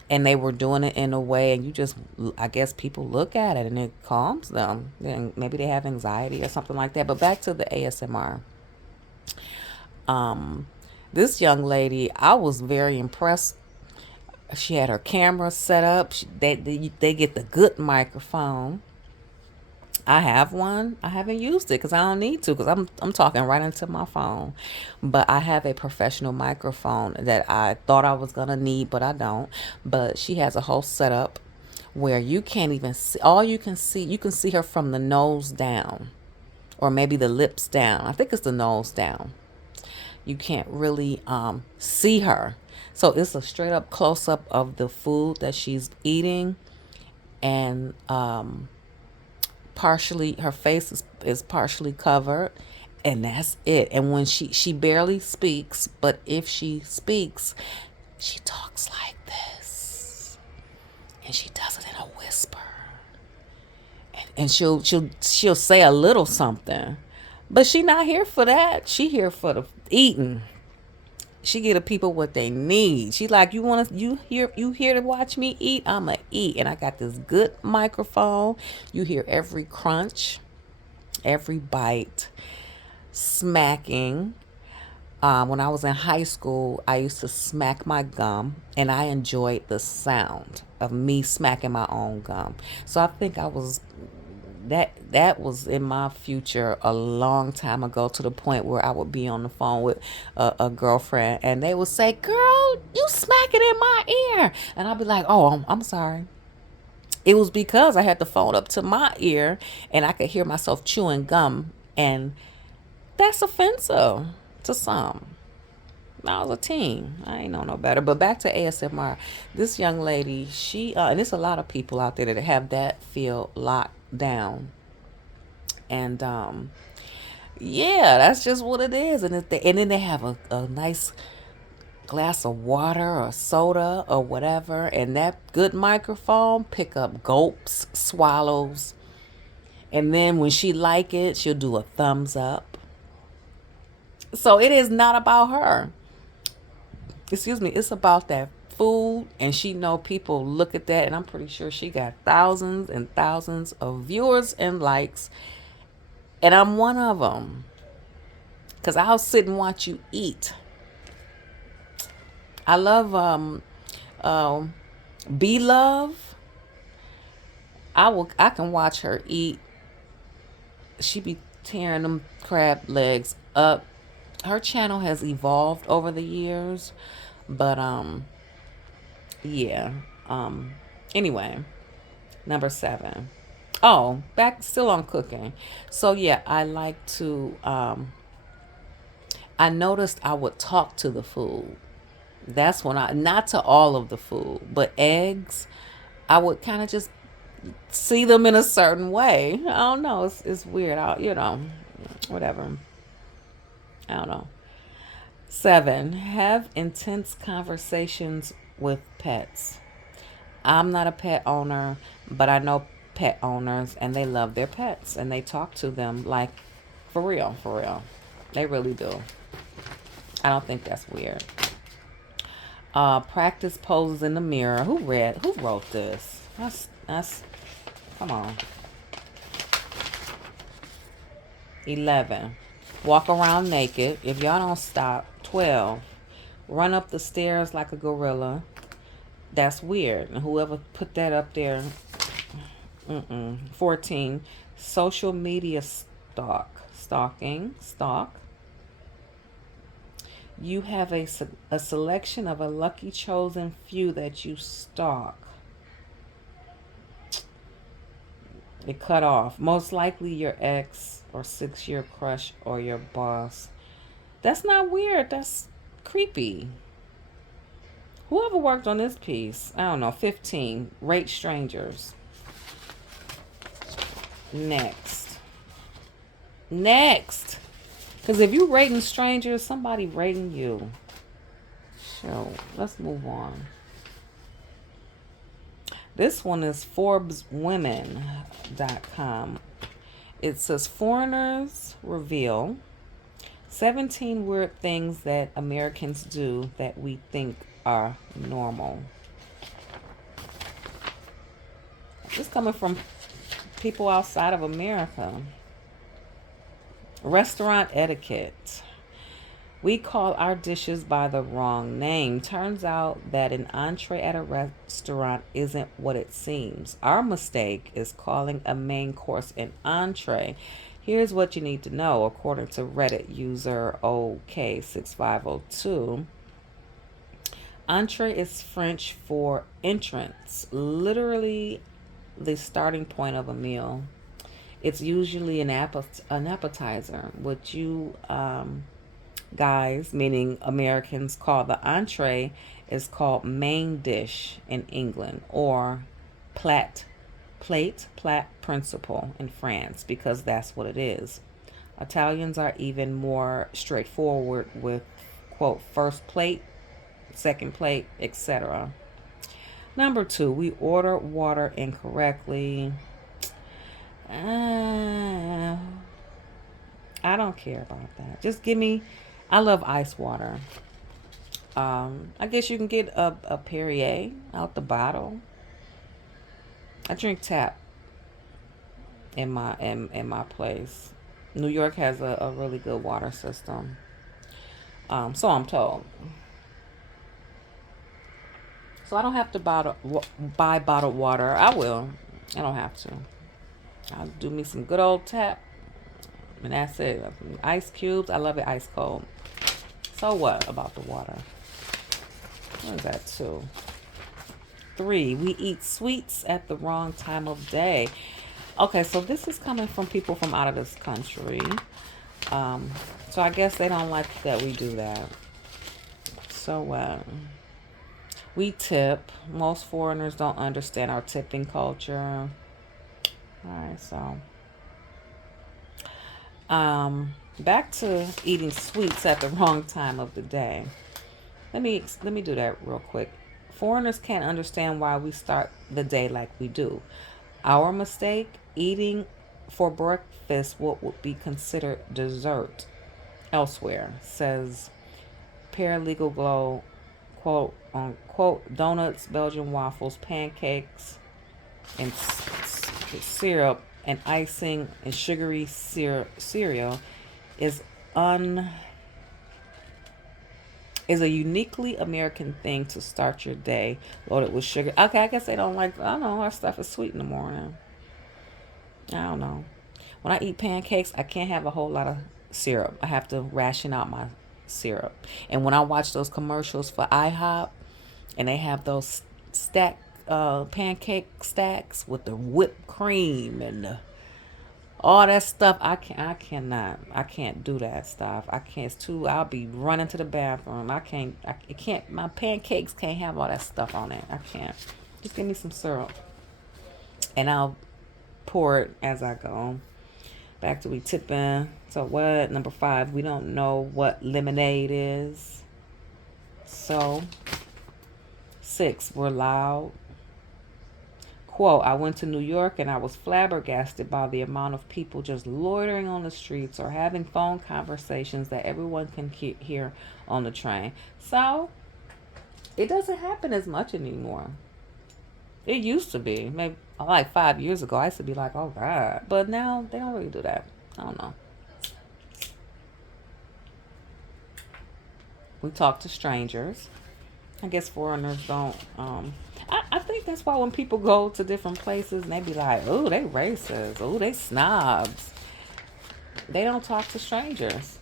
and they were doing it in a way, and you just, I guess people look at it and it calms them. Then maybe they have anxiety or something like that. But back to the ASMR. Um, this young lady, I was very impressed. She had her camera set up. They get the good microphone. I have one. I haven't used it because I don't need to because I'm talking right into my phone. But I have a professional microphone that I thought I was gonna need, but I don't. But she has a whole setup where you can't even see. All you can see her from the nose down, or maybe the lips down. I think it's the nose down. You can't really see her. So it's a straight up close up of the food that she's eating, and partially her face is partially covered, and that's it. And when she barely speaks, but if she speaks, she talks like this, and she does it in a whisper, and she'll say a little something, but she not here for that. She here for the eating. She get the people what they need. She like, you here to watch me eat? I'ma eat. And I got this good microphone. You hear every crunch, every bite, smacking. When I was in high school, I used to smack my gum, and I enjoyed the sound of me smacking my own gum. So I think I was that was in my future a long time ago, to the point where I would be on the phone with a girlfriend, and they would say, "Girl, you smacking in my ear," and I'd be like, "Oh, I'm sorry." It was because I had the phone up to my ear, and I could hear myself chewing gum, and that's offensive to some. I was a teen. I ain't know no better. But back to ASMR. This young lady, and there's a lot of people out there that have that feel locked down. And yeah, that's just what it is. And then they have a nice glass of water or soda or whatever, and that good microphone pick up gulps, swallows, and then when she like it, she'll do a thumbs up. So it is not about her. Excuse me, it's about that food, and she know people look at that, and I'm pretty sure she got thousands and thousands of viewers and likes, and I'm one of them because I'll sit and watch you eat. I love um B Love. I can watch her eat. She be tearing them crab legs up. Her channel has evolved over the years, but yeah. Um anyway, number 7. Oh, back still on cooking. So yeah, I like to I noticed I would talk to the food. That's when I, not to all of the food, but eggs, I would kind of just see them in a certain way. I don't know. It's weird. Whatever. I don't know. 7, have intense conversations with pets. I'm not a pet owner, but I know pet owners and they love their pets and they talk to them like for real, for real. They really do. I don't think that's weird. Practice poses in the mirror. Who wrote this? That's come on. 11. Walk around naked. If y'all don't stop. 12. Run up the stairs like a gorilla. That's weird. And whoever put that up there. 14. Social media stalk. You have a selection of a lucky chosen few that you stalk. It cut off. Most likely your ex or 6-year crush or your boss. That's not weird. That's creepy. Whoever worked on this piece, I don't know. 15. Rate strangers. Next. Next. Because if you rating strangers, somebody rating you. So let's move on. This one is ForbesWomen.com. It says foreigners reveal 17 weird things that Americans do that we think are normal. This coming from people outside of America. Restaurant etiquette. We call our dishes by the wrong name. Turns out that an entree at a restaurant isn't what it seems. Our mistake is calling a main course an entree. Here's what you need to know, according to Reddit user OK6502. Entree is French for entrance, literally the starting point of a meal. It's usually an appetizer, which you guys, meaning Americans, call the entree, is called main dish in England, or plat principle in France, because that's what it is. Italians are even more straightforward with, quote, first plate, second plate, etc. Number 2, we order water incorrectly. I don't care about that. Just give me, I love ice water. I guess you can get a Perrier out the bottle. I drink tap in my place. New York has a really good water system. So I'm told. So I don't have to buy bottled water. I will. I don't have to. I'll do me some good old tap, and that's it. Ice cubes. I love it ice cold. So what about the water? What is that? 2. 3. We eat sweets at the wrong time of day. Okay, so this is coming from people from out of this country. So I guess they don't like that we do that. So we tip. Most foreigners don't understand our tipping culture. Alright, so back to eating sweets at the wrong time of the day. Let me do that real quick. Foreigners can't understand why we start the day like we do. Our mistake, eating for breakfast what would be considered dessert elsewhere, says Paralegal Glow, quote unquote, donuts, Belgian waffles, pancakes, and syrup and icing and sugary cereal is is a uniquely American thing to start your day loaded with sugar. Okay, I guess they don't like, I don't know, our stuff is sweet in the morning. I don't know. When I eat pancakes, I can't have a whole lot of syrup. I have to ration out my syrup. And when I watch those commercials for IHOP and they have those pancake stacks with the whipped cream and All that stuff, I can't do that stuff. I can't. It's too. I'll be running to the bathroom. I can't. It can't. My pancakes can't have all that stuff on it. I can't. Just give me some syrup, and I'll pour it as I go. Back to we tipping. So what? Number 5. We don't know what lemonade is. So 6. We're loud. Quote, I went to New York and I was flabbergasted by the amount of people just loitering on the streets or having phone conversations that everyone can hear on the train. So it doesn't happen as much anymore. It used to be. Maybe like 5 years ago, I used to be like, oh God. But now they don't really do that. I don't know. We talk to strangers. I guess foreigners don't. I think that's why when people go to different places and they be like, oh, they racist. Oh, they snobs. They don't talk to strangers.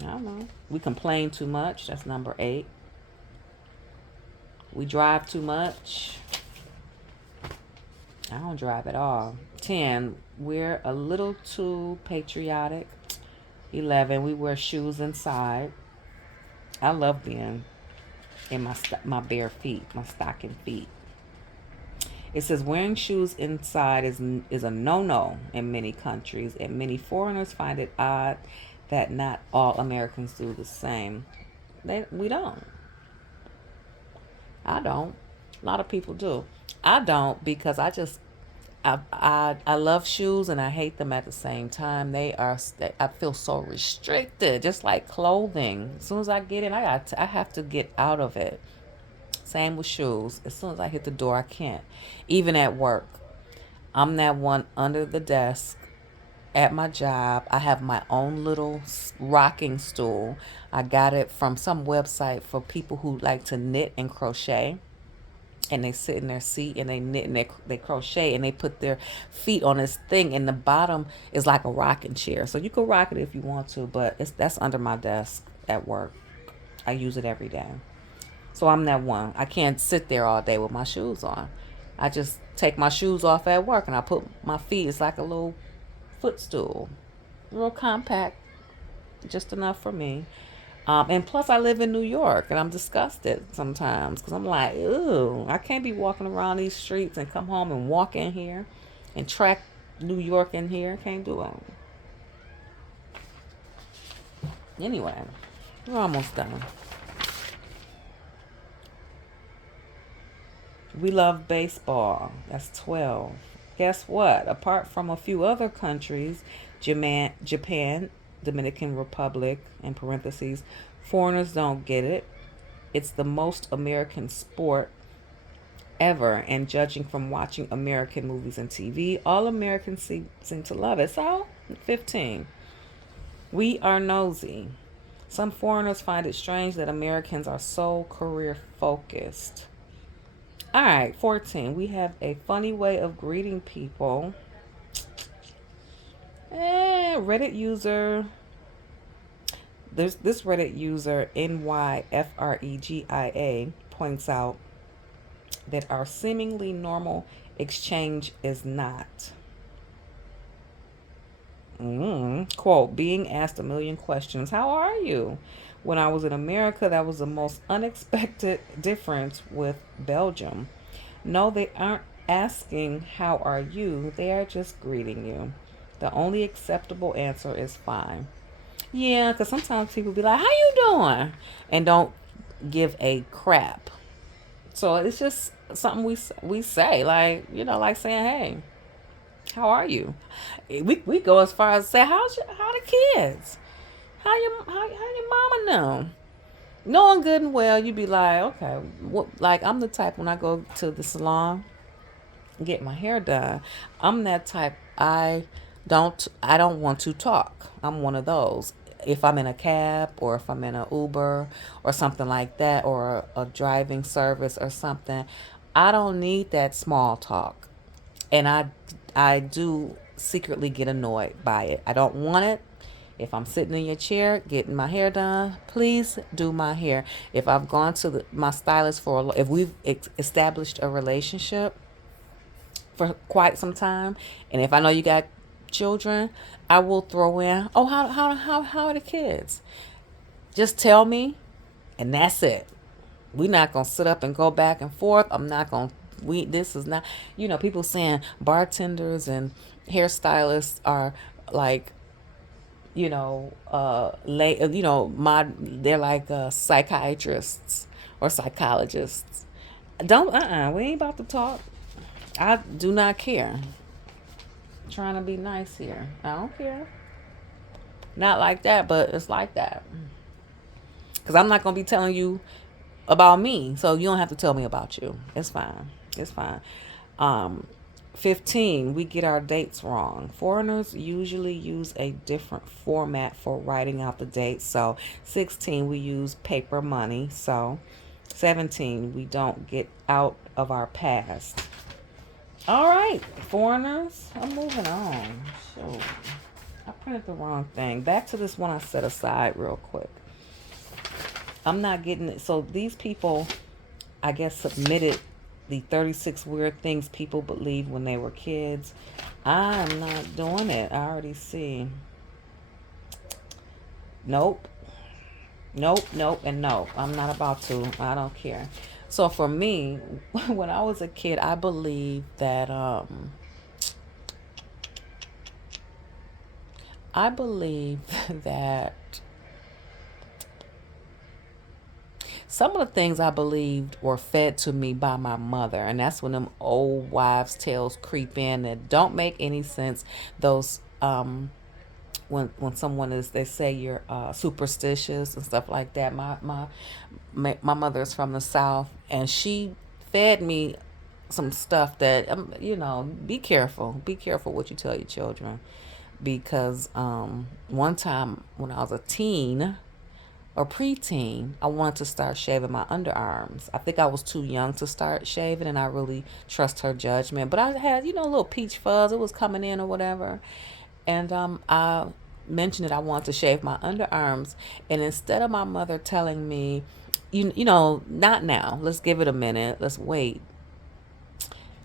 I don't know. We complain too much. That's number 8. We drive too much. I don't drive at all. 10. We're a little too patriotic. 11. We wear shoes inside. I love being in my bare feet, my stocking feet. It says wearing shoes inside is a no-no in many countries, and many foreigners find it odd that not all Americans do the same. We don't. I don't. A lot of people do. I don't because I love shoes and I hate them at the same time. I feel so restricted, just like clothing. As soon as I get in, I have to get out of it. Same with shoes. As soon as I hit the door, I can't. Even at work, I'm that one under the desk at my job. I have my own little rocking stool. I got it from some website for people who like to knit and crochet. And they sit in their seat and they knit and they crochet and they put their feet on this thing, and the bottom is like a rocking chair. So you can rock it if you want to, but that's under my desk at work. I use it every day. So I'm that one. I can't sit there all day with my shoes on. I just take my shoes off at work and I put my feet. It's like a little footstool, real compact, just enough for me. And plus, I live in New York, and I'm disgusted sometimes because I'm like, ooh, I can't be walking around these streets and come home and walk in here and track New York in here. Can't do it. Anyway, we're almost done. We love baseball. That's 12. Guess what? Apart from a few other countries, Japan, Dominican Republic, in parentheses, foreigners don't get it. It's the most American sport ever, and judging from watching American movies and TV, all Americans seem to love it. So, 15. We are nosy. Some foreigners find it strange that Americans are so career focused. All right, 14. We have a funny way of greeting people. Reddit user. There's this Reddit user, NYFREGIA, points out that our seemingly normal exchange is not. Quote, being asked a million questions. How are you? When I was in America, that was the most unexpected difference with Belgium. No, they aren't asking, how are you? They are just greeting you. The only acceptable answer is fine. Yeah, because sometimes people be like, how you doing? And don't give a crap. So it's just something we say, like, like saying, hey, how are you? We go as far as say, how the kids? How your mama know? Knowing good and well, you be like, okay, like I'm the type when I go to the salon, get my hair done. I'm that type. I don't want to talk. I'm one of those. If I'm in a cab or if I'm in an Uber or something like that, or a driving service or something, I don't need that small talk. And I do secretly get annoyed by it. I don't want it. If I'm sitting in your chair getting my hair done, please do my hair. If I've gone to my stylist if we've established a relationship for quite some time, and if I know you got children, I will throw in, oh, how are the kids? Just tell me, and that's it. We're not gonna sit up and go back and forth. I'm not gonna. This is not. People saying bartenders and hairstylists are like, they're like psychiatrists or psychologists. Don't. We ain't about to talk. I do not care. Trying to be nice here. I don't care. Not like that, but it's like that. Because I'm not gonna be telling you about me, so you don't have to tell me about you. It's fine. It's fine. Um, 15, we get our dates wrong. Foreigners usually use a different format for writing out the dates. So 16, we use paper money. So 17, we don't get out of our past. All right, foreigners, I'm moving on. So I printed the wrong thing. Back to this one I set aside real quick. I'm not getting it. So these people, I guess, submitted the 36 weird things people believed when they were kids. I'm not doing it. I already see. Nope. Nope, nope, and no. I'm not about to. I don't care. So for me, when I was a kid, I believed that I believe that some of the things I believed were fed to me by my mother, and that's when them old wives' tales creep in that don't make any sense. Those when someone is, they say you're superstitious and stuff like that. My mother is from the South, and she fed me some stuff that be careful what you tell your children, because one time when I was a teen or preteen, I wanted to start shaving my underarms. I think I was too young to start shaving, and I really trust her judgment. But I had, a little peach fuzz. It was coming in or whatever, and I mentioned that I wanted to shave my underarms, and instead of my mother telling me, not now. Let's give it a minute. Let's wait.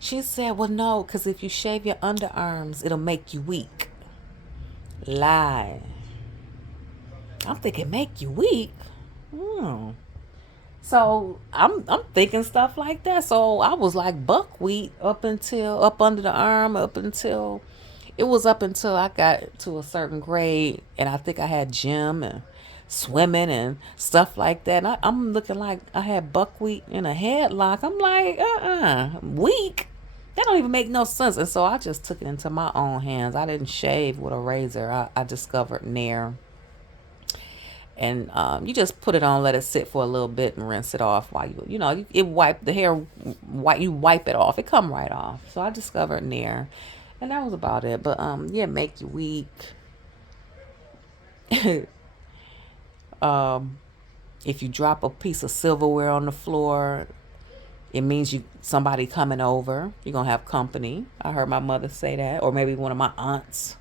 She said, "Well, no, because if you shave your underarms, it'll make you weak." Lie. I'm thinking, make you weak. Hmm. So I'm thinking stuff like that. So I was like buckwheat up under the arm up until I got to a certain grade, and I think I had gym and swimming and stuff like that. And I'm looking like I had buckwheat in a headlock. I'm like, weak. That don't even make no sense. And so I just took it into my own hands. I didn't shave with a razor. I discovered Nair, and you just put it on, let it sit for a little bit, and rinse it off while it wipe the hair. You wipe it off, it come right off. So I discovered Nair, and that was about it. But yeah, make you weak. If you drop a piece of silverware on the floor, it means somebody coming over. You're gonna have company. I heard my mother say that, or maybe one of my aunts,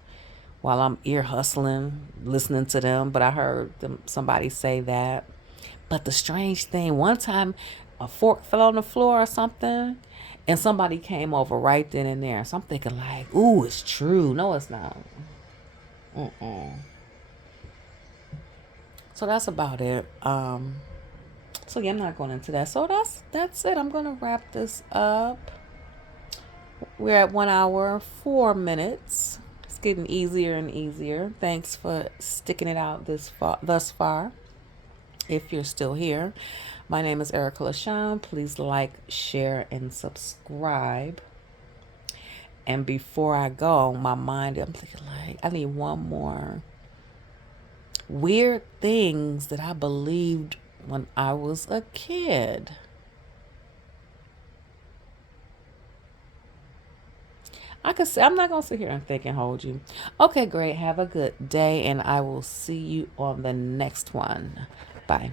while I'm ear hustling, listening to them. But I heard somebody say that. But the strange thing, one time a fork fell on the floor or something, and somebody came over right then and there. So I'm thinking like, ooh, it's true. No, it's not. Mm-mm. So that's about it. So yeah, I'm not going into that. So that's it. I'm gonna wrap this up. We're at 1 hour, 4 minutes. It's getting easier and easier. Thanks for sticking it out thus far. If you're still here, my name is Erica LaShawn. Please like, share, and subscribe. And before I go, I'm thinking like I need one more. Weird things that I believed when I was a kid. I could say, I'm not going to sit here and think and hold you. Okay, great. Have a good day, and I will see you on the next one. Bye.